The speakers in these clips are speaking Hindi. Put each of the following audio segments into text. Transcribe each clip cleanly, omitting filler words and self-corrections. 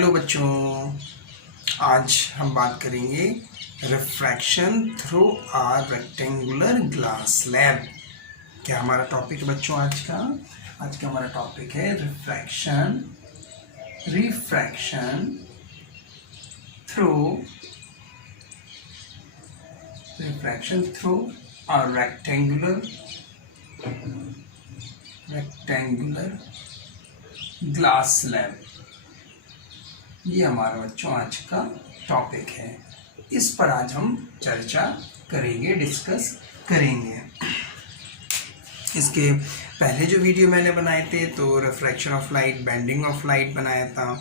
हेलो बच्चों, आज हम बात करेंगे refraction through a rectangular glass slab. क्या हमारा टॉपिक है बच्चों आज का हमारा टॉपिक है refraction through a rectangular glass slab. ये हमारा बच्चों आज का टॉपिक है। इस पर आज हम चर्चा करेंगे, डिस्कस करेंगे। इसके पहले जो वीडियो मैंने बनाए थे तो refraction of light, bending of light बनाया था,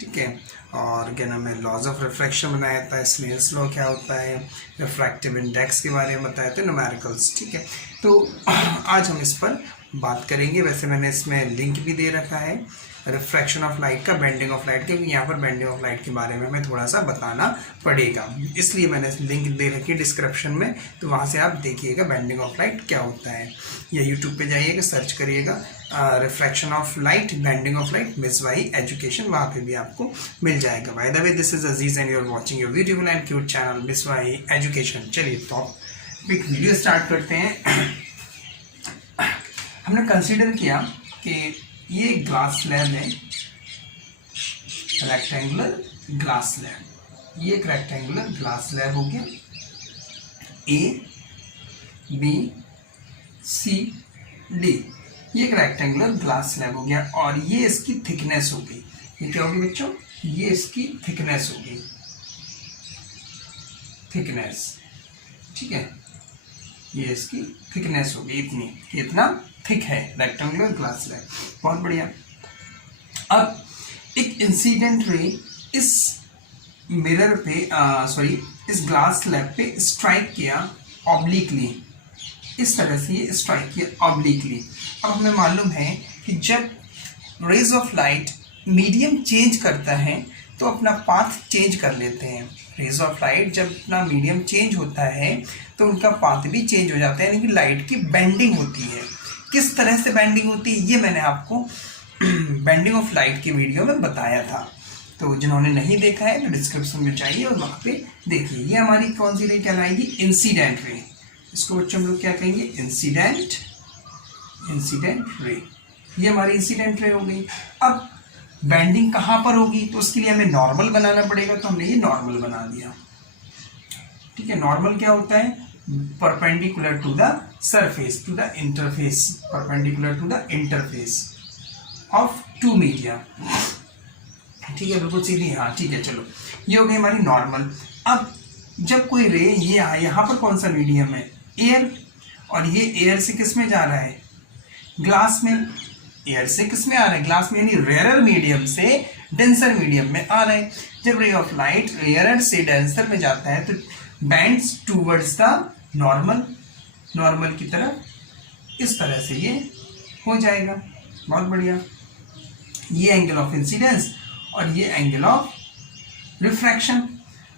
ठीक है, और क्या नाम है, लॉज ऑफ रिफ्रैक्शन बनाया था, स्नेल्स लॉ क्या होता है, रिफ्रैक्टिव इंडेक्स के बारे में बताया था, न्यूमेरिकल्स, ठीक है। तो आज हम इस पर बात करेंगे। वैसे मैंने इसमें लिंक भी दे रखा है रिफ्रैक्शन ऑफ लाइट का, बेंडिंग ऑफ लाइट का, यहाँ पर बेंडिंग ऑफ लाइट के बारे में हमें थोड़ा सा बताना पड़ेगा, इसलिए मैंने लिंक दे रखी है डिस्क्रिप्शन में, तो वहाँ से आप देखिएगा बेंडिंग ऑफ लाइट क्या होता है, या यूट्यूब पे जाइएगा, सर्च करिएगा refraction of light, bending of light, Miss Y Education, वहाँ पे भी आपको मिल जाएगा। By the way, this is Aziz and you are watching your beautiful and cute channel Miss Y Education. चलिए तो एक वीडियो स्टार्ट करते हैं। हमने कंसिडर किया कि ये ग्लास स्लैब है, रेक्टेंगुलर ग्लास स्लैब। ये एक रेक्टेंगुलर ग्लास स्लैब हो गया, ए बी सी डी, ये एक रेक्टेंगुलर ग्लास स्लैब हो गया, और ये इसकी थिकनेस हो गई। ये क्या होगी बच्चों, ये इसकी थिकनेस होगी, थिकनेस, ठीक है, ये इसकी थिकनेस होगी, इतना थिक है रेक्टेंगुलर ग्लास स्लैब। बहुत बढ़िया। अब एक इंसिडेंट रे इस मिरर पे इस ग्लास स्लैब पे स्ट्राइक किया ऑब्लिकली, इस तरह से ये स्ट्राइक किया ऑब्लिकली। अब हमें मालूम है कि जब rays of light medium change करता है तो अपना पाथ चेंज कर लेते हैं। रेज ऑफ लाइट जब अपना मीडियम चेंज होता है तो उनका पाथ भी चेंज हो जाता है, यानी कि लाइट की बेंडिंग होती है। किस तरह से बेंडिंग होती है ये मैंने आपको बेंडिंग ऑफ लाइट की वीडियो में बताया था, तो जिन्होंने नहीं देखा है तो डिस्क्रिप्शन में जाइए और वहाँ पे देखिए। ये हमारी कौन सी रे कहलाएगी, इंसिडेंट रे। इसको बच्चों हम लोग क्या कहेंगे, इंसिडेंट रे। ये हमारी इंसिडेंट रे हो गई। अब बेंडिंग कहाँ पर होगी तो उसके लिए हमें नॉर्मल बनाना पड़ेगा, तो हमने ये नॉर्मल बना दिया, ठीक है। नॉर्मल क्या होता है, perpendicular to the surface, to the interface, perpendicular to the interface of two media, ठीक है, बिल्कुल सीधी, हाँ ठीक है। चलो, ये हो गई हमारी नॉर्मल। अब जब कोई रे, ये यहाँ पर कौन सा मीडियम है, एयर, और ये एयर से किस में जा रहा है, ग्लास में। एयर से किस में आ रहा है, ग्लास में, यानी रेयरर मीडियम से डेंसर मीडियम में आ रहा है। जब रे ऑफ लाइट रेयरर से डेंसर में जाता है तो बेंड्स टूवर्ड्स द नॉर्मल की तरफ, इस तरह से ये हो जाएगा। बहुत बढ़िया। ये एंगल ऑफ इंसिडेंस और ये एंगल ऑफ रिफ्रैक्शन,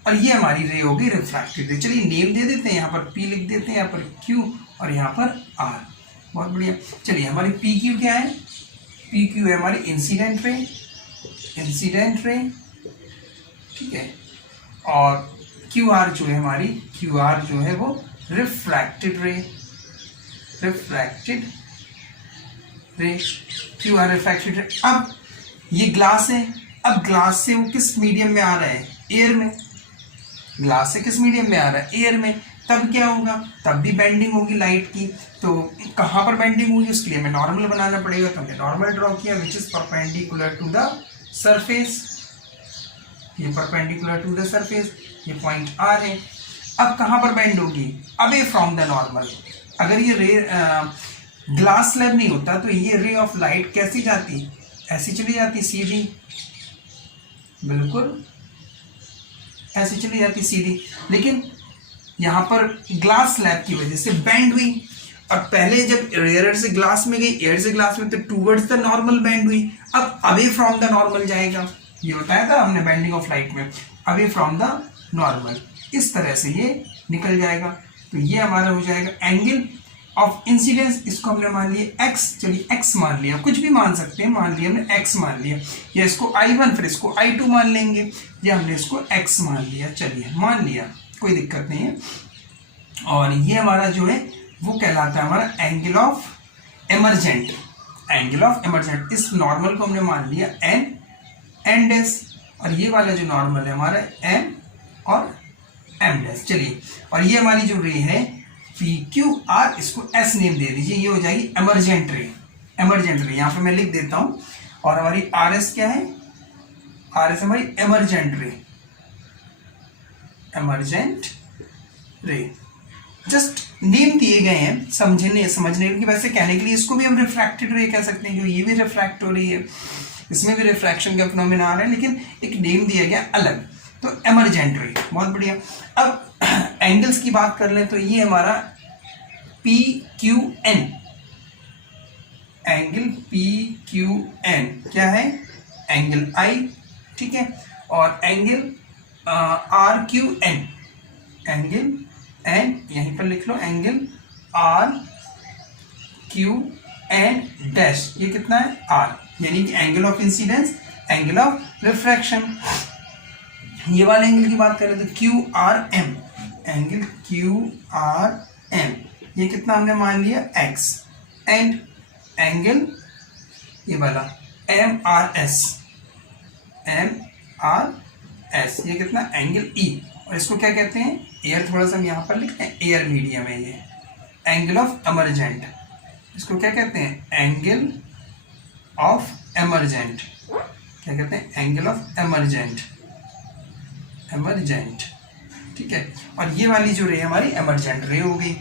और ये हमारी रे होगी रिफ्रैक्टेड रे। चलिए नेम दे देते हैं, यहाँ पर P लिख देते हैं, यहाँ पर Q और यहाँ पर R। बहुत बढ़िया। चलिए हमारी PQ क्या है, PQ है हमारी इंसिडेंट रे, ठीक है, और QR जो है हमारी, QR जो है वो रिफ्रैक्टेड रे, QR रिफ्रैक्टेड रे। अब ये ग्लास है, अब ग्लास से वो किस मीडियम में आ रहा है, एयर में। ग्लास से किस मीडियम में आ रहा है, एयर में। तब क्या होगा, तब भी बेंडिंग होगी लाइट की। तो कहाँ पर बेंडिंग होगी, उसके लिए हमें नॉर्मल बनाना पड़ेगा, तो हमने नॉर्मल ड्रॉ किया, which is perpendicular to the surface. ये परपेंडिकुलर टू द सरफेस, ये पॉइंट R है। अब कहाँ पर बेंड होगी, अवे फ्रॉम द नॉर्मल। अगर ये रे ग्लास स्लैब नहीं होता तो ये रे ऑफ लाइट कैसी जाती, ऐसी चली जाती सीधी, बिल्कुल ऐसी चली जाती सीधी, लेकिन यहाँ पर ग्लास स्लैब की वजह से बेंड हुई। और पहले जब एयर से ग्लास में गई, एयर से ग्लास में, तो टूवर्ड्स द नॉर्मल बेंड हुई। अब अवे फ्रॉम द नॉर्मल जाएगा, ये बताया था हमने बेंडिंग ऑफ लाइट में, अवे फ्रॉम द नॉर्मल, इस तरह से ये निकल जाएगा। तो ये हमारा हो जाएगा एंगल, ऑफ इंसिडेंस, इसको हमने मान लिया x, चलिए x मान लिया, कुछ भी मान सकते हैं, मान लिया हमने x मान लिया, या इसको I1 फिर इसको I2 मान लेंगे, या हमने इसको x मान लिया, चलिए मान लिया, कोई दिक्कत नहीं है। और ये हमारा जो है वो कहलाता है हमारा angle of emergent, angle of emergent. इस नॉर्मल को हमने मान लिया n डैश, और ये वाला जो नॉर्मल है हमारा m और m डैश। चलिए, और ये हमारी जो रे है PQR, इसको S नेम दे दीजिए, ये हो जाएगी एमर्जेंट रे, एमर्जेंट रे, यहाँ पे मैं लिख देता हूँ। और हमारी RS क्या है, RS हमारी एमर्जेंट रे, एमर्जेंट रे, जस्ट नेम दिए गए हैं समझने के लिए। वैसे कहने के लिए इसको भी हम रिफ्रैक्टेड रे कह सकते हैं, जो ये भी रिफ्रैक्ट हो रही है, इसमें भी रिफ्रैक्शन का फिनोमेना आ रहा है, लेकिन एक नेम दिया गया अलग, तो एमर्जेंट रे, बहुत बढ़िया। अब एंगल्स की बात कर लें तो ये हमारा PQN, एंगल PQN क्या है, एंगल I, ठीक है, और एंगल RQN, एंगल N यहीं पर लिख लो, एंगल RQN डैश, ये कितना है R, यानी कि angle of incidence, angle of refraction. ये वाले एंगल की बात करें तो QRM, एंगल QRM, ये कितना हमने मान लिया x, एंड एंगल ये वाला MRS, MRS, ये कितना एंगल E, और इसको क्या कहते हैं, एयर, थोड़ा सा हम यहाँ पर लिखते हैं, एयर मीडियम है ये, एंगल ऑफ एमर्जेंट, इसको क्या कहते हैं, एंगल ऑफ एमर्जेंट, क्या कहते हैं, एंगल ऑफ एमर्जेंट, एमर्जेंट, ठीक है। और ये वाली जो रे हमारी एमर्जेंट रे हो गई,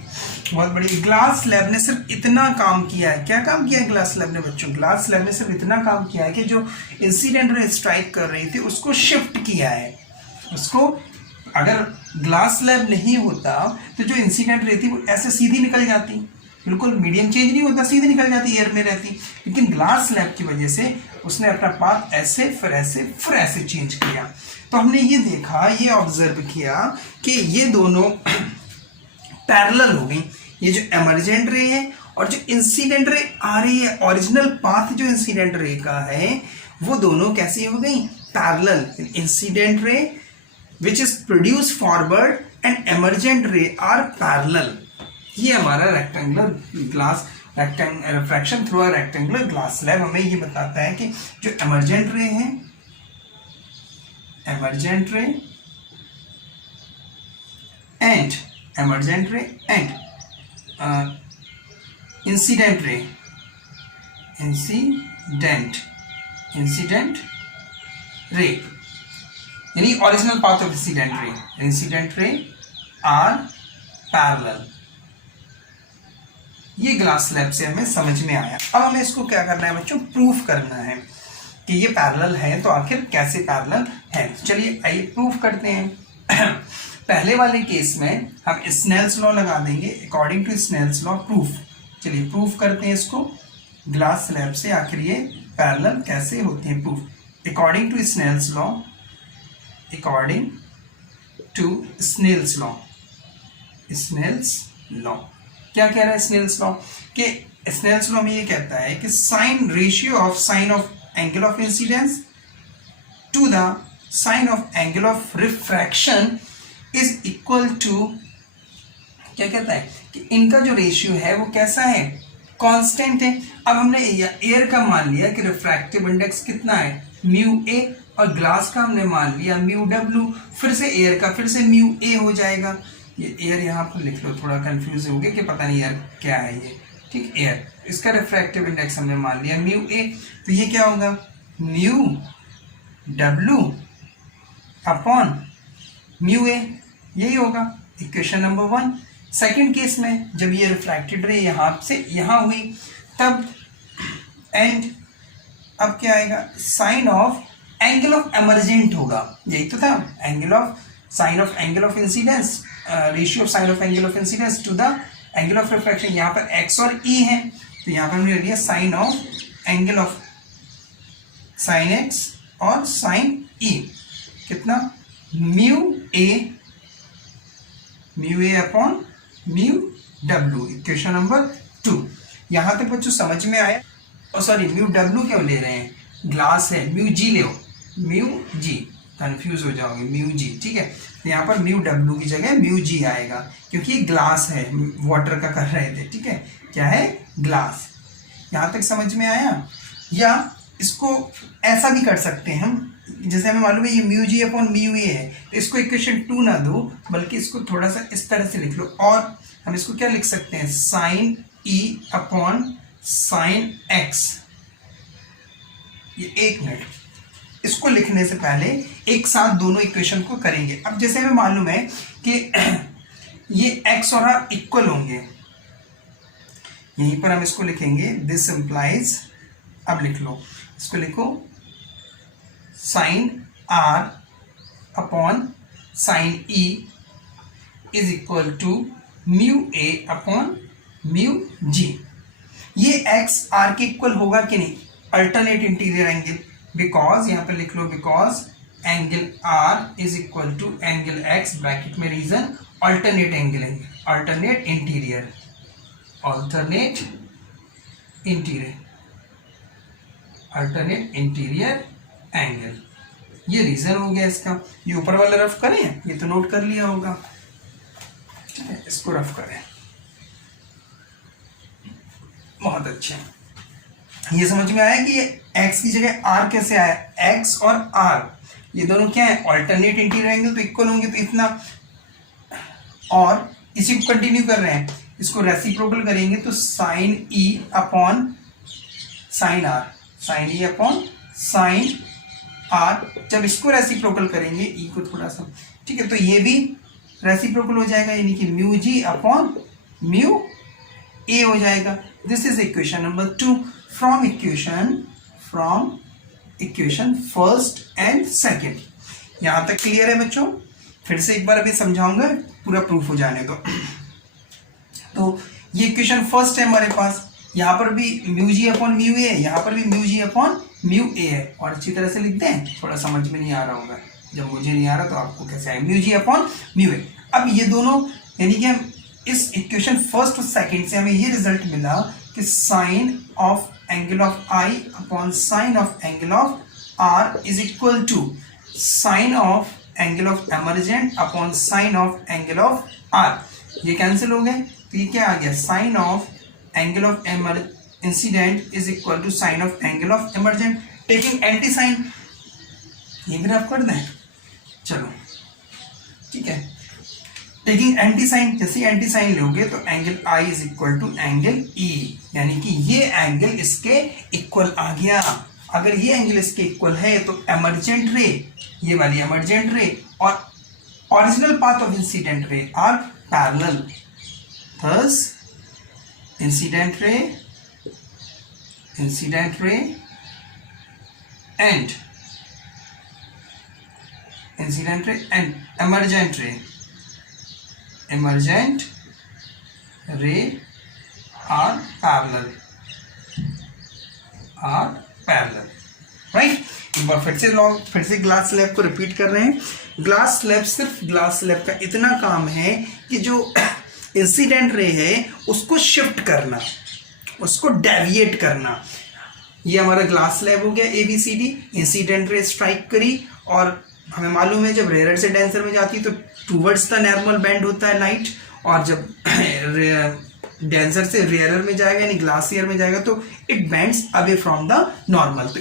बहुत बड़ी। ग्लास लैब ने सिर्फ इतना काम किया है, क्या काम किया है ग्लास लैब ने बच्चों, ग्लास लैब ने सिर्फ इतना काम किया है कि जो इंसिडेंट रे स्ट्राइक कर रही थी उसको शिफ्ट किया है, उसको, अगर ग्लास लैब नहीं होता तो जो इंसिडेंट रे थी वो ऐसे सीधी निकल जाती, बिल्कुल मीडियम चेंज नहीं होता, सीधी निकल जाती, एयर में रहती, लेकिन ग्लास लैब की वजह से उसने अपना पाथ ऐसे फिर ऐसे फिर ऐसे चेंज किया। तो हमने ये देखा, ये ऑब्जर्व किया कि ये दोनों पैरेलल हो गई, ये जो एमर्जेंट रे है और जो इंसिडेंट रे आ रही है, ओरिजिनल पाथ जो इंसिडेंट रे का है, वो दोनों कैसी हो गई, parallel. Incident ray which is produce forward and emergent रे आर पैरेलल। ये हमारा rectangular glass refraction through a rectangular glass slab हमें ये बताता है कि जो एमर्जेंट रे है, emergent ray and emergent ray and incident ray, incident ray, यानी original path of incident ray are parallel. ये ग्लास स्लैब से हमें समझ में आया। अब हमें इसको क्या करना है बच्चों, प्रूफ करना है कि ये पैरेलल है, तो आखिर कैसे पैरेलल है। चलिए आइए प्रूफ करते हैं। पहले वाले केस में हम स्नेल्स लॉ लगा देंगे, according to Snell's law proof. चलिए प्रूफ करते हैं इसको ग्लास स्लैब से, आखिर ये पैरेलल कैसे होते हैं। Proof according to Snell's law, according to Snell's law, Snell's law क्या कह रहा है स्नेल्स लॉ, कि स्नेल्स लॉ में ये कहता है कि sine ratio of sine of angle of incidence to the sine of angle of refraction is equal to, क्या कहता है कि इनका जो रेशियो है वो कैसा है, कांस्टेंट है। अब हमने एयर का मान लिया कि रिफ्रैक्टिव इंडेक्स कितना है, म्यू ए, और ग्लास का हमने मान लिया म्यू डब्ल्यू, फिर से एयर का फिर से म्यू ए हो जाएगा। ये एयर यहाँ पर लिख लो, थोड़ा कंफ्यूज हो गया कि पता नहीं यार क्या है ये, ठीक, एयर, इसका रिफ्रैक्टिव इंडेक्स हमने मान लिया म्यू ए, तो ये क्या होगा, म्यू डब्ल्यू अपॉन म्यू ए, यही होगा इक्वेशन नंबर 1। सेकंड केस में जब ये रिफ्रैक्टेड रे यहाँ से यहाँ हुई तब, एंड अब क्या आएगा, sine of angle of emergent होगा, यही तो था, angle of sine of angle of incidence, ratio of sine of angle of incidence to the angle of refraction. यहाँ पर x और e है, तो यहाँ पर हमने ले लिया sine of angle of sine x और साइन e, कितना, म्यू ए upon mu W, equation number 2। यहाँ तक बच्चों समझ में आया? और सॉरी, म्यू डब्ल्यू क्यों ले रहे हैं, ग्लास है, म्यू जी ले, म्यू जी, कंफ्यूज हो जाओगे, म्यू जी, ठीक है। यहाँ पर म्यू डब्ल्यू की जगह म्यू जी आएगा, क्योंकि ये ग्लास है, वाटर का कर रहे थे, ठीक है, क्या है, ग्लास। यहाँ तक समझ में आया? या इसको ऐसा भी कर सकते हैं हम, जैसे हमें मालूम है ये म्यू जी अपॉन म्यू ए है, तो इसको इक्वेशन 2 ना दो, बल्कि इसको थोड़ा सा इस तरह से लिख लो, और हम इसको क्या लिख सकते हैं, sine e upon sine x. ये 1 मिनट, इसको लिखने से पहले एक साथ दोनों इक्वेशन को करेंगे। अब जैसे हमें मालूम है कि ये x और r इक्वल होंगे, यहीं पर हम इसको लिखेंगे, दिस इंप्लाइज, अब लिख लो, इसको लिखो sine r upon sine e is equal to mu a upon mu g। ये x r के इक्वल होगा कि नहीं, अल्टरनेट इंटीरियर एंगल, बिकॉज यहां पर लिख लो, because angle r is equal to angle x, bracket में रीजन अल्टरनेट एंगल है, alternate interior, alternate interior, alternate interior angle, ये रीजन हो गया इसका। ये ऊपर वाला रफ करें, ये तो नोट कर लिया होगा, ठीक है, इसको रफ करें, बहुत अच्छा। ये समझ में आया कि ये x की जगह r कैसे आया, x और r ये दोनों क्या है, अल्टरनेट इंटीरियर एंगल, तो इक्वल होंगे, तो इतना, और इसी को कंटिन्यू कर रहे हैं, इसको रेसिप्रोकल करेंगे तो sine e upon sine r, sine e upon sine r, जब इसको रेसिप्रोकल करेंगे e को थोड़ा सा, ठीक है, तो ये भी रेसिप्रोकल हो जाएगा, यानी कि mu ji upon mu a हो जाएगा। This is equation number 2 from equation first and second. यहां तक क्लियर है बच्चों? फिर से एक बार अभी समझाऊंगा, पूरा प्रूफ हो जाने दो। तो ये इक्वेशन फर्स्ट है हमारे पास, यहाँ पर भी म्यू जी अपॉन म्यू ए है, यहाँ पर भी म्यू जी अपॉन म्यू ए है, और अच्छी तरह से लिखते हैं, थोड़ा समझ में नहीं आ रहा होगा, जब मुझे नहीं आ रहा तो आपको कैसे आएगा, म्यू जी अपॉन म्यू ए। अब ये दोनों, यानी कि इस इक्वेशन फर्स्ट और सेकंड से हमें ये रिजल्ट मिला कि sine of angle of i upon sine of angle of r is equal to sine of angle of emergent upon sine of angle of r. ये कैंसिल हो गए, तो ये क्या आ गया, sine of angle of incident is equal to sine of angle of emergent, taking anti sine. ये ग्राफ कर दें, चलो ठीक है, टेकिंग एंटी साइन, जैसे एंटी साइन लोगे तो angle I is equal to angle e, यानी कि ये एंगल इसके इक्वल आ गया। अगर ये एंगल इसके इक्वल है तो एमर्जेंट रे, ये वाली एमर्जेंट रे और original path of incident ray are parallel, thus incident ray and emergent ray are parallel, right. एक बार फिर से ग्लास स्लैब को रिपीट कर रहे हैं। ग्लास स्लैब, सिर्फ ग्लास स्लैब का इतना काम है कि जो इंसिडेंट रे है उसको शिफ्ट करना, उसको डेविएट करना। ये हमारा ग्लास स्लैब हो गया ABCD, इंसिडेंट रे स्ट्राइक करी, और हमें मालूम है जब रेयर से डेंसर में जाती है तो टूवर्ड्स द नॉर्मल बेंड होता है लाइट, और जब डेंसर से रेयरर में जाएगा यानी ग्लासियर में जाएगा तो it bends away from the normal. तो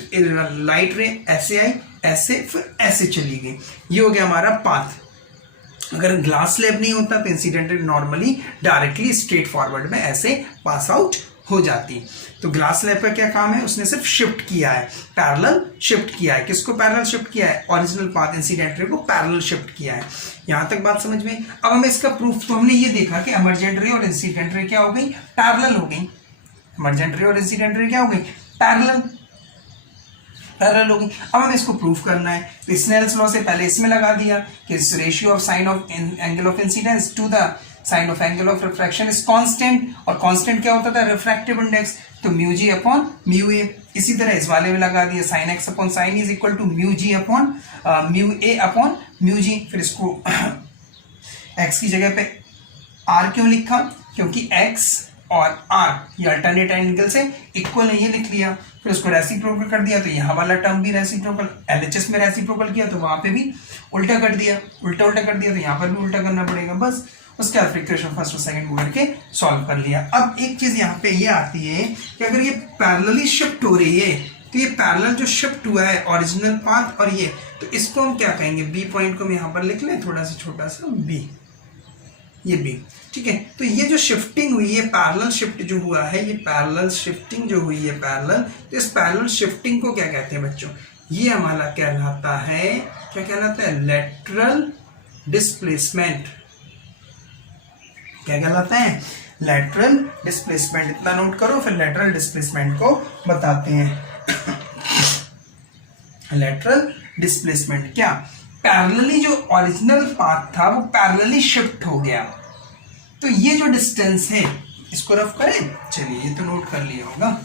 लाइट रे ऐसे आई, ऐसे, फिर ऐसे चली गई, ये हो गया हमारा पाथ। अगर ग्लास स्लैब नहीं होता तो incident ray normally directly straight forward में ऐसे पास आउट हो जाती। तो ग्लास स्लैब का क्या काम है, उसने सिर्फ शिफ्ट किया है, पैरेलल शिफ्ट किया है। किसको पैरेलल शिफ्ट किया है, ओरिजिनल पाथ इंसिडेंट रे को पैरेलल शिफ्ट किया है। यहां तक बात समझ में। अब हमें इसका प्रूफ, तो हमने ये देखा कि एमर्जेंट रे और इंसिडेंट रे क्या हो गई, पैरेलल हो गई। एमर्जेंट रे और इंसिडेंट रे क्या हो गई, पैरेलल हो गई। अब हमें इसको प्रूफ करना है, तो स्नेल्स लॉ से पहले इसमें लगा दिया कि ratio of sine of angle of incidence to the sine of angle of refraction is constant, और कांस्टेंट क्या होता था, रिफ्रैक्टिव इंडेक्स, तो mu ji upon mu A. इसी तरह इस वाले में लगा दिया sine x upon sine is equal to mu ji upon mu A upon mu G. फिर इसको एक्स की जगह पे आर क्यों लिखा, क्योंकि x और r ये अल्टरनेट एंगल से इक्वल है, ये लिख लिया। फिर उसको रेसिप्रोकल कर दिया तो यहाँ वाला टर्म भी रेसिप्रोकल, LHS में रेसिप्रोकल किया तो वहां पे भी उल्टा कर दिया, उल्टा कर दिया तो यहाँ पर भी उल्टा करना पड़ेगा। बस उसके बाद इक्वेशन फर्स्ट और सेकंड को करके सॉल्व कर लिया। अब एक चीज यहाँ पे ये आती है कि अगर ये पैरेलली शिफ्ट हो रही है तो ये पैरेलल जो शिफ्ट हुआ है ओरिजिनल पाथ और ये, तो इसको हम क्या कहेंगे, बी पॉइंट को हम यहाँ पर लिख लें थोड़ा सा छोटा सा बी, ये बी, ठीक है। तो ये जो शिफ्टिंग हुई है, पैरेलल शिफ्ट जो हुआ है, ये पैरेलल शिफ्टिंग जो हुई है पैरेलल, तो इस पैरेलल शिफ्टिंग को क्या कहते हैं बच्चों, ये हमारा कहलाता है, क्या कहलाता है, लेटरल डिस्प्लेसमेंट। क्या कहलाता है, लेटरल डिस्प्लेसमेंट। इतना नोट करो, फिर लेटरल डिस्प्लेसमेंट को बताते हैं। लेटरल डिस्प्लेसमेंट क्या, पैरेलली जो ओरिजिनल पाथ था वो पैरेलली शिफ्ट हो गया, तो ये जो डिस्टेंस है इसको रफ करें। चलिए ये तो नोट कर लिया होगा,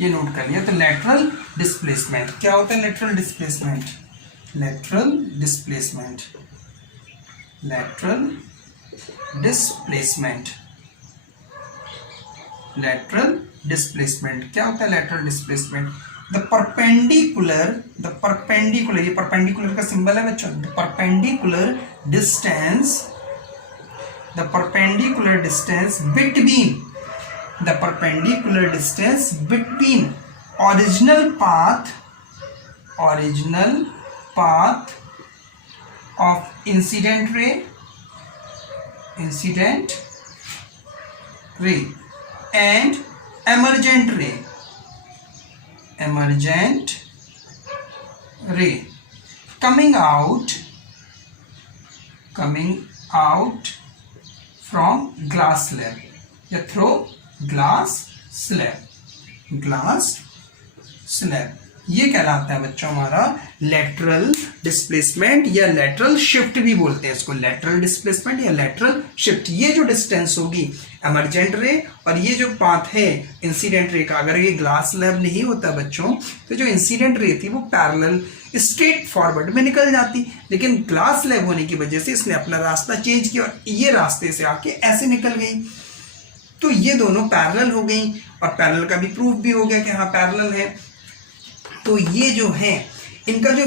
ये नोट कर लिया। तो लेटरल डिस्प्लेसमेंट क्या होता है, lateral displacement, lateral displacement, lateral displacement, lateral displacement क्या होता है, लेटरल डिस्प्लेसमेंट, द परपेंडिकुलर, ये परपेंडिकुलर का सिंबल है बच्चों, the perpendicular distance, the perpendicular distance between, the perpendicular distance between original path, original path of incident ray and emergent ray coming out from glass slab या through glass slab, ये कहलाता है बच्चों हमारा लेटरल डिस्प्लेसमेंट या लेटरल शिफ्ट भी बोलते हैं इसको, लेटरल डिस्प्लेसमेंट या लेटरल शिफ्ट। ये जो डिस्टेंस होगी एमरजेंट रे और ये जो पाथ है इंसिडेंट रे का, अगर ये ग्लास स्लैब नहीं होता बच्चों तो जो इंसिडेंट रे थी वो पैरेलल स्ट्रेट फॉरवर्ड में निकल जाती, लेकिन ग्लास स्लैब होने की वजह से इसने अपना रास्ता चेंज किया और ये रास्ते से आके ऐसे निकल गई, तो ये दोनों पैरेलल हो गई और पैरेलल का भी प्रूफ भी हो गया कि हाँ पैरेलल है। तो ये जो है इनका जो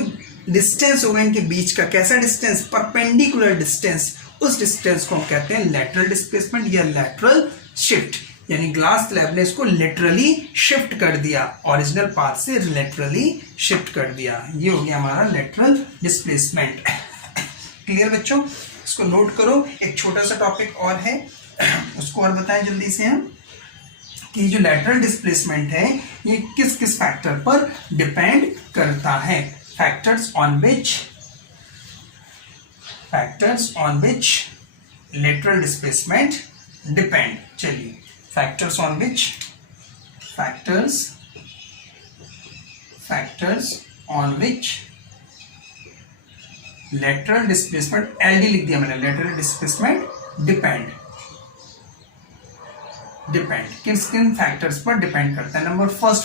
डिस्टेंस होगा इनके बीच का, कैसा डिस्टेंस, परपेंडिकुलर डिस्टेंस, उस डिस्टेंस को हम कहते हैं लेटरल डिस्प्लेसमेंट या लेटरल शिफ्ट। यानी ग्लास स्लैब ने इसको लिटरली शिफ्ट कर दिया, ओरिजिनल पाथ से लेटरली शिफ्ट कर दिया, ये हो गया हमारा लेटरल डिस्प्लेसमेंट। क्लियर बच्चों, इसको नोट करो। एक छोटा सा टॉपिक और है उसको और बताएं जल्दी से हम कि जो लेटरल डिस्प्लेसमेंट है ये किस किस फैक्टर पर डिपेंड करता है, factors on which lateral displacement depend. चलिए factors on which lateral displacement, LD लिख दिया मैंने, लेटरल डिस्प्लेसमेंट डिपेंड किस किन फैक्टर्स पर डिपेंड करता है। नंबर फर्स्ट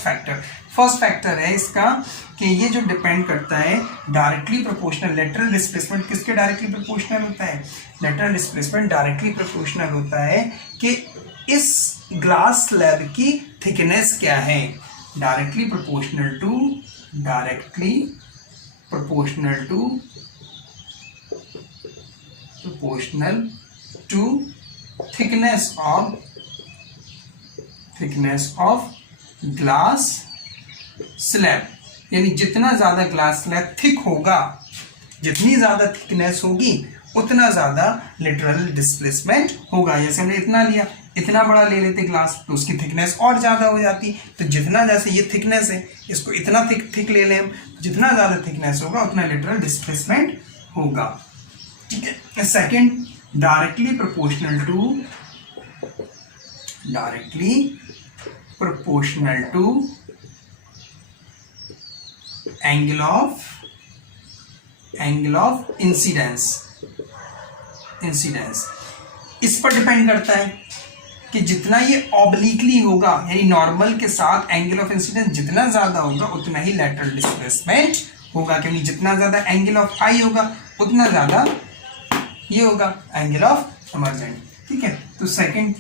फैक्टर है इसका कि ये जो डिपेंड करता है डायरेक्टली प्रोपोर्शनल, लेटरल डिस्प्लेसमेंट किसके डायरेक्टली प्रोपोर्शनल होता है, लेटरल डिस्प्लेसमेंट डायरेक्टली प्रोपोर्शनल होता है कि इस ग्लास स्लैब की थिकनेस क्या है, directly proportional to thickness of glass slab. यानी जितना ज्यादा ग्लास स्लैब थिक होगा, जितनी ज्यादा थिकनेस होगी उतना ज्यादा लिटरल डिस्प्लेसमेंट होगा। जैसे हमने इतना लिया, इतना बड़ा ले लेते ग्लास तो उसकी थिकनेस और ज्यादा हो जाती, तो जितना जैसे ये थिकनेस है इसको इतना थिक ले लें हम, जितना ज्यादा थिकनेस होगा उतना लिटरल डिस्प्लेसमेंट होगा। ठीक है। Second, directly proportional to angle of incidence. इस पर डिपेंड करता है कि जितना ये ऑब्लिकली होगा, यानी नॉर्मल के साथ एंगल ऑफ इंसिडेंस जितना ज्यादा होगा उतना ही लेटरल डिस्प्लेसमेंट होगा, क्योंकि जितना ज्यादा एंगल ऑफ आई होगा उतना ज्यादा ये होगा एंगल ऑफ इमरजेंट, ठीक है। तो सेकंड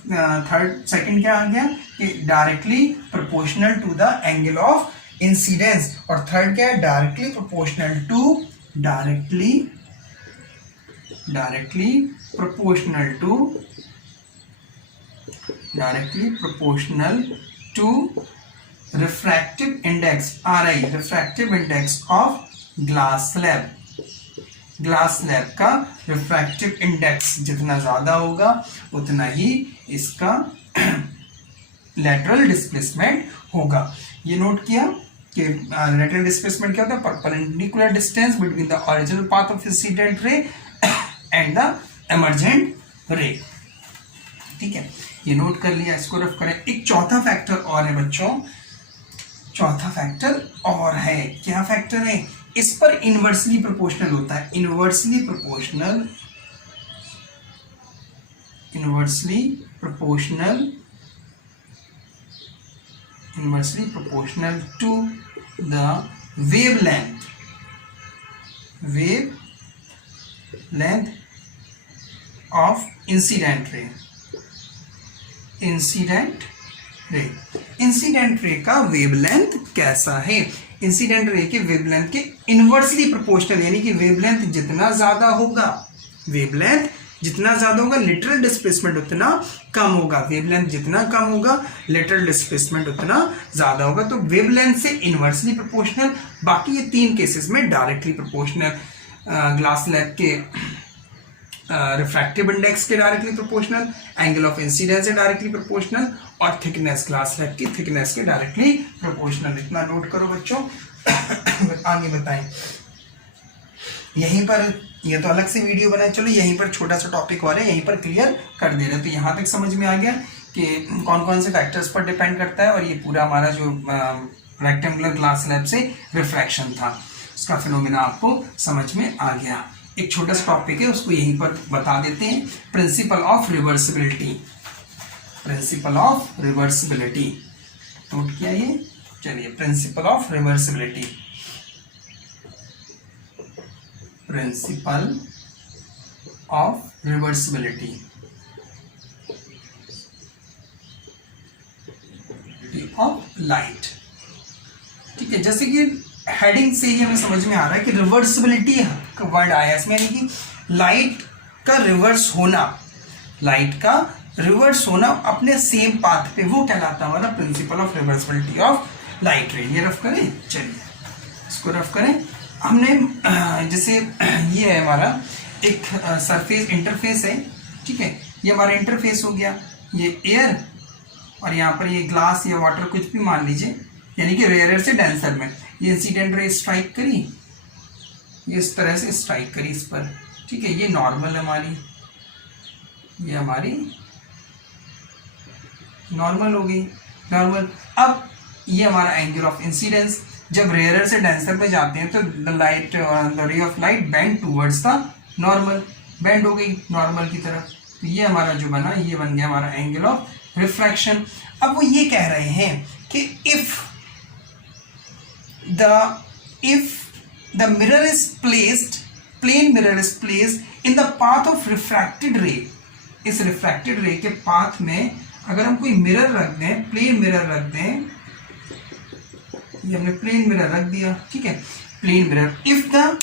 सेकंड क्या आ गया कि directly proportional to the angle of incidence, और थर्ड क्या है, directly proportional to refractive index, RI, refractive index of glass slab. Glass slab का रिफ्रैक्टिव इंडेक्स जितना ज्यादा होगा उतना ही इसका लेटरल डिस्प्लेसमेंट होगा। ये नोट किया कि लेटरल डिस्प्लेसमेंट क्या होता है, perpendicular distance between the original path of incident ray and the emergent रे, ठीक है। ये नोट कर लिया, इसको रफ करें। एक चौथा फैक्टर और है बच्चों, चौथा फैक्टर और है, क्या फैक्टर है, इस पर इनवर्सली प्रोपोर्शनल होता है, inversely proportional to the wavelength of incident ray। Incident ray का वेवलेंथ कैसा है, इंसिडेंट रे के वेवलेंथ के इनवर्सली प्रोपोर्शनल, यानी कि वेवलेंथ जितना ज्यादा होगा, लिटरल डिस्प्लेसमेंट उतना कम होगा, वेवलेंथ जितना कम होगा लिटरल डिस्प्लेसमेंट उतना ज्यादा होगा। तो वेवलेंथ से इनवर्सली प्रोपोर्शनल, बाकी ये तीन केसेस में डायरेक्टली प्रोपोर्शनल, ग्लास स्लैब के रिफ्रैक्टिव इंडेक्स के directly proportional, angle of incidence से डायरेक्टली प्रोपोर्शनल, और थिकनेस, ग्लास स्लैब की थिकनेस के डायरेक्टली प्रोपोर्शनल। इतना नोट करो बच्चों। आगे बताएं, यहीं पर, ये तो अलग से वीडियो बनाए, चलो यहीं पर छोटा सा टॉपिक और है, यहीं पर क्लियर कर दे रहे हैं। तो यहाँ तक समझ में आ गया कि कौन कौन से फैक्टर्स पर डिपेंड करता है, और ये पूरा हमारा जो रेक्टेंगुलर ग्लास स्लैब से रिफ्रैक्शन था उसका फिनोमेना आपको समझ में आ गया। एक छोटा सा टॉपिक है, उसको यहीं पर बता देते हैं, प्रिंसिपल ऑफ रिवर्सिबिलिटी। नोट किया ये, चलिए, principle of reversibility of light, ठीक है। जैसे कि हेडिंग से ही हमें समझ में आ रहा है कि रिवर्सिबिलिटी का वर्ड आया इसमें, यानी कि लाइट का रिवर्स होना अपने सेम पाथ पे, वो कहलाता है हमारा principle of reversibility of light रे। ये रफ करें, चलिए इसको रफ करें। हमने जैसे ये है हमारा एक सरफेस इंटरफेस है, ठीक है, ये हमारा इंटरफेस हो गया, ये एयर और यहाँ पर ये ग्लास या वाटर कुछ भी मान लीजिए, यानी कि रेयरर से डेंसर में ये इंसिडेंट रे स्ट्राइक करी, ये इस तरह से स्ट्राइक करी इस पर, ठीक है। ये नॉर्मल हमारी, ये हमारी नॉर्मल हो गई, नॉर्मल। अब ये हमारा एंगल ऑफ इंसिडेंस, जब रेयरर से डेंसर में जाते हैं तो the ray of light bend towards the normal, bend हो गई नॉर्मल की तरफ। तो ये हमारा जो बना, ये बन गया हमारा एंगल ऑफ रिफ्रैक्शन। अब वो ये कह रहे हैं कि if the mirror is placed, plane mirror is placed in the path of refracted ray, इस रिफ्रैक्टेड रे के पाथ में अगर हम कोई मिरर रख दें, प्लेन मिरर रख दें, ये हमने प्लेन मिरर रख दिया, ठीक है, plane mirror, if the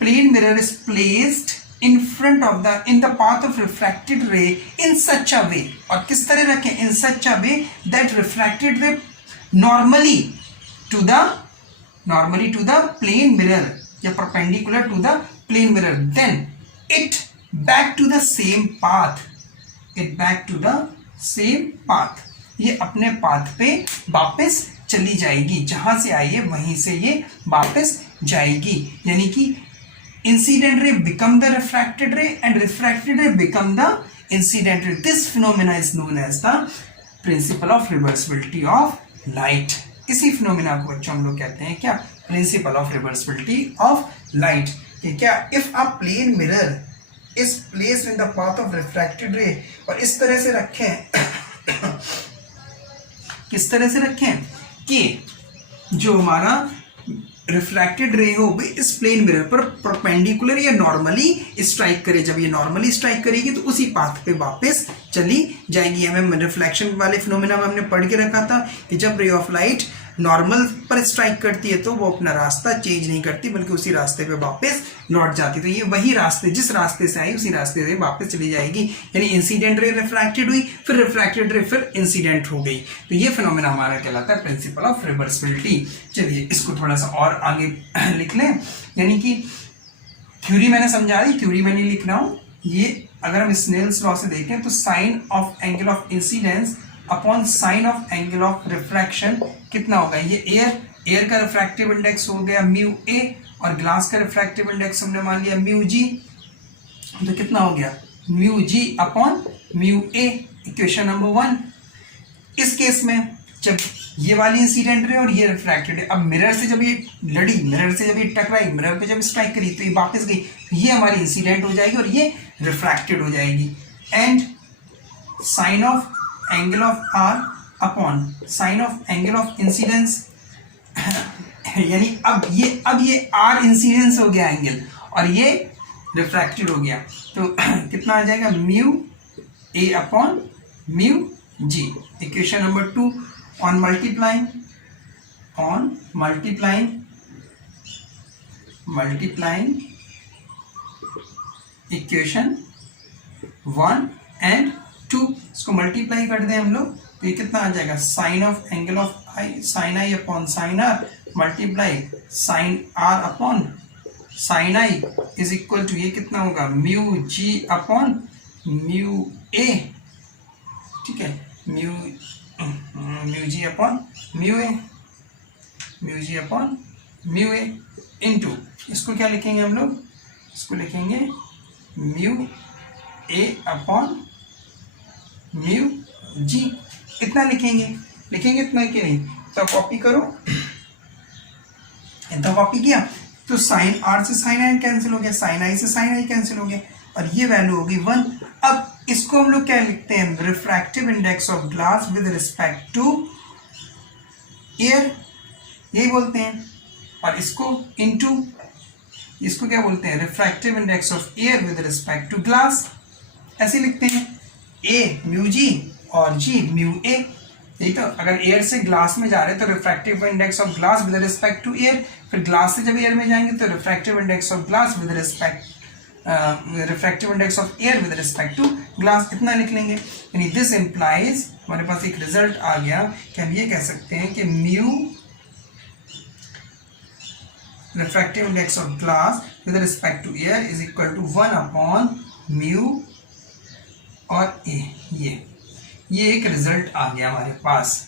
plane mirror is placed in front of in the path of refracted ray in such a way, और किस तरह रखें, in such a way that refracted ray normally to the plane mirror या perpendicular to the plane mirror, then it back to the same path, ये अपने पाथ पे वापस चली जाएगी, जहां से आई है वहीं से ये वापस जाएगी, यानी कि incident ray become the refracted ray and refracted ray become the incident ray. This phenomena is known as the principle of reversibility of light. इसी phenomena को बच्चों हम लोग कहते हैं क्या, principle of reversibility of light। क्या, if a plane mirror is placed in the path of refracted ray, और इस तरह से रखें किस तरह से रखें कि जो हमारा रिफ्रैक्टेड रे हो भी इस प्लेन मिरर पर परपेंडिकुलर या नॉर्मली स्ट्राइक करे, जब ये नॉर्मली स्ट्राइक करेगी तो उसी पाथ पे वापस चली जाएगी। हमें रिफ्लेक्शन वाले फिनोमेना में हमने पढ़ के रखा था कि जब रे ऑफ लाइट नॉर्मल पर स्ट्राइक करती है तो वो अपना रास्ता चेंज नहीं करती बल्कि उसी रास्ते पे वापस लौट जाती। तो ये वही रास्ते, जिस रास्ते से आई उसी रास्ते से वापस चली जाएगी। यानी इंसिडेंट रे रिफ्रैक्टेड हुई, फिर रिफ्रैक्टेड रे फिर इंसिडेंट हो गई। तो ये फिनोमेना हमारा कहलाता है प्रिंसिपल ऑफ रिवर्सिबिलिटी। चलिए इसको थोड़ा सा और आगे लिख लें। यानी कि थ्योरी मैंने समझा दी, थ्योरी मैंने लिख रहा हूँ। ये अगर हम स्नेल्स लॉ से देखें तो sine of angle of incidence upon sine of angle of refraction कितना होगा। ये एयर का रिफ्रैक्टिव इंडेक्स हो गया म्यू ए और ग्लास का रिफ्रैक्टिव इंडेक्स हमने मान लिया म्यू जी। तो कितना हो गया म्यू जी अपॉन म्यू ए, इक्वेशन नंबर 1। इस केस में जब ये वाली इंसिडेंट रे और ये रिफ्रैक्टेड है, अब मिरर से जब ये लड़ी, मिरर से जब ये टकराई, मिरर पे जब स्ट्राइक करी तो ये वापस गई, ये हमारी इंसिडेंट हो जाएगी और ये रिफ्रैक्टेड हो जाएगी। And sine of angle of r upon sine of angle of incidence यानी अब ये आर इंसिडेंस हो गया एंगल और ये रिफ्रैक्टेड हो गया। तो कितना आ जाएगा mu A upon mu g, equation number 2। On multiplying equation 1 and 2, इसको मल्टीप्लाई कर दें हम लोग तो ये कितना आ जाएगा sine of angle of i, sine i upon sine r multiply sine r upon sine i is equal to ये कितना होगा mu ji upon mu a. ठीक है, mu ji upon mu a, mu ji upon mu a into, इसको क्या लिखेंगे हम लोग, इसको लिखेंगे म्यू ए अपॉन म्यू जी। इतना लिखेंगे इतना कि नहीं, तो कॉपी करो, इतना कॉपी किया तो साइन आर से साइन आई कैंसिल हो गया, साइन आई से साइन आई कैंसिल हो गया और ये वैल्यू होगी 1। अब इसको हम लोग क्या लिखते हैं, refractive index of glass with respect to air, यही बोलते हैं। और इसको इनटू, इसको क्या बोलते हैं, refractive index of air with respect to glass, ऐसे लिखते हैं। ए म्यू जी और जी म्यू ए, यही तो। अगर एयर से ग्लास में जा रहे हैं तो refractive index of glass with respect to air, फिर ग्लास से जब एयर में जाएंगे तो refractive index of glass with respect refractive index of air with respect to glass, इतना लिख लेंगे। यानी दिस इंप्लाइज, हमारे पास एक रिजल्ट आ गया कि हम ये कह सकते हैं कि mu refractive index of glass with respect to air is equal to 1 upon mu और ए। ये एक रिजल्ट आ गया हमारे पास।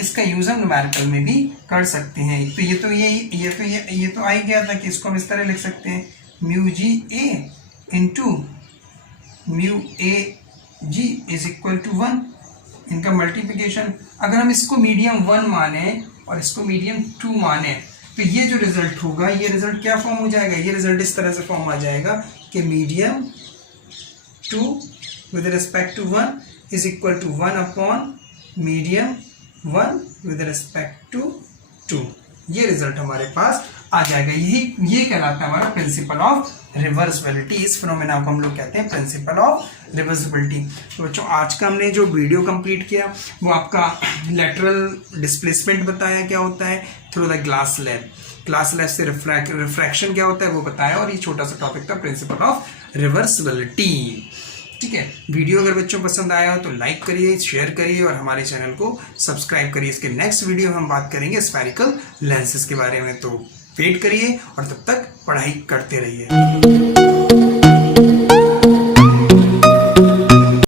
इसका यूज हम न्यूमेरिकल में भी कर सकते हैं। तो ये तो आ ही गया था कि इसको हम इस तरह लिख सकते हैं mu g a into mu a g is equal to 1, इनका मल्टीप्लिकेशन। अगर हम इसको मीडियम 1 माने और इसको मीडियम 2 माने तो ये जो रिजल्ट होगा, ये रिजल्ट क्या फॉर्म हो जाएगा, ये रिजल्ट इस तरह से फॉर्म आ जाएगा कि medium 2 with respect to 1 is equal to 1 upon medium 1 with respect to 2। ये रिजल्ट हमारे पास आ जाएगा। ये कहलाता है हमारा प्रिंसिपल ऑफ रिवर्सिबिलिटी। इस फिनोमेना को हम लोग कहते हैं प्रिंसिपल ऑफ रिवर्सिबिलिटी। तो बच्चों आज का हमने जो वीडियो कंप्लीट किया वो आपका लेटरल डिस्प्लेसमेंट बताया क्या होता है थ्रू द ग्लास स्लैब से रिफ्रैक्शन क्या होता है वो बताया, और ये छोटा सा टॉपिक था प्रिंसिपल ऑफ रिवर्सिबिलिटी। ठीक है, वीडियो अगर बच्चों पसंद आया हो तो लाइक करिए, शेयर करिए और हमारे चैनल को सब्सक्राइब करिए। इसके नेक्स्ट वीडियो में हम बात करेंगे स्फेरिकल लेंसेज के बारे में, तो वेट करिए और तब तक पढ़ाई करते रहिए।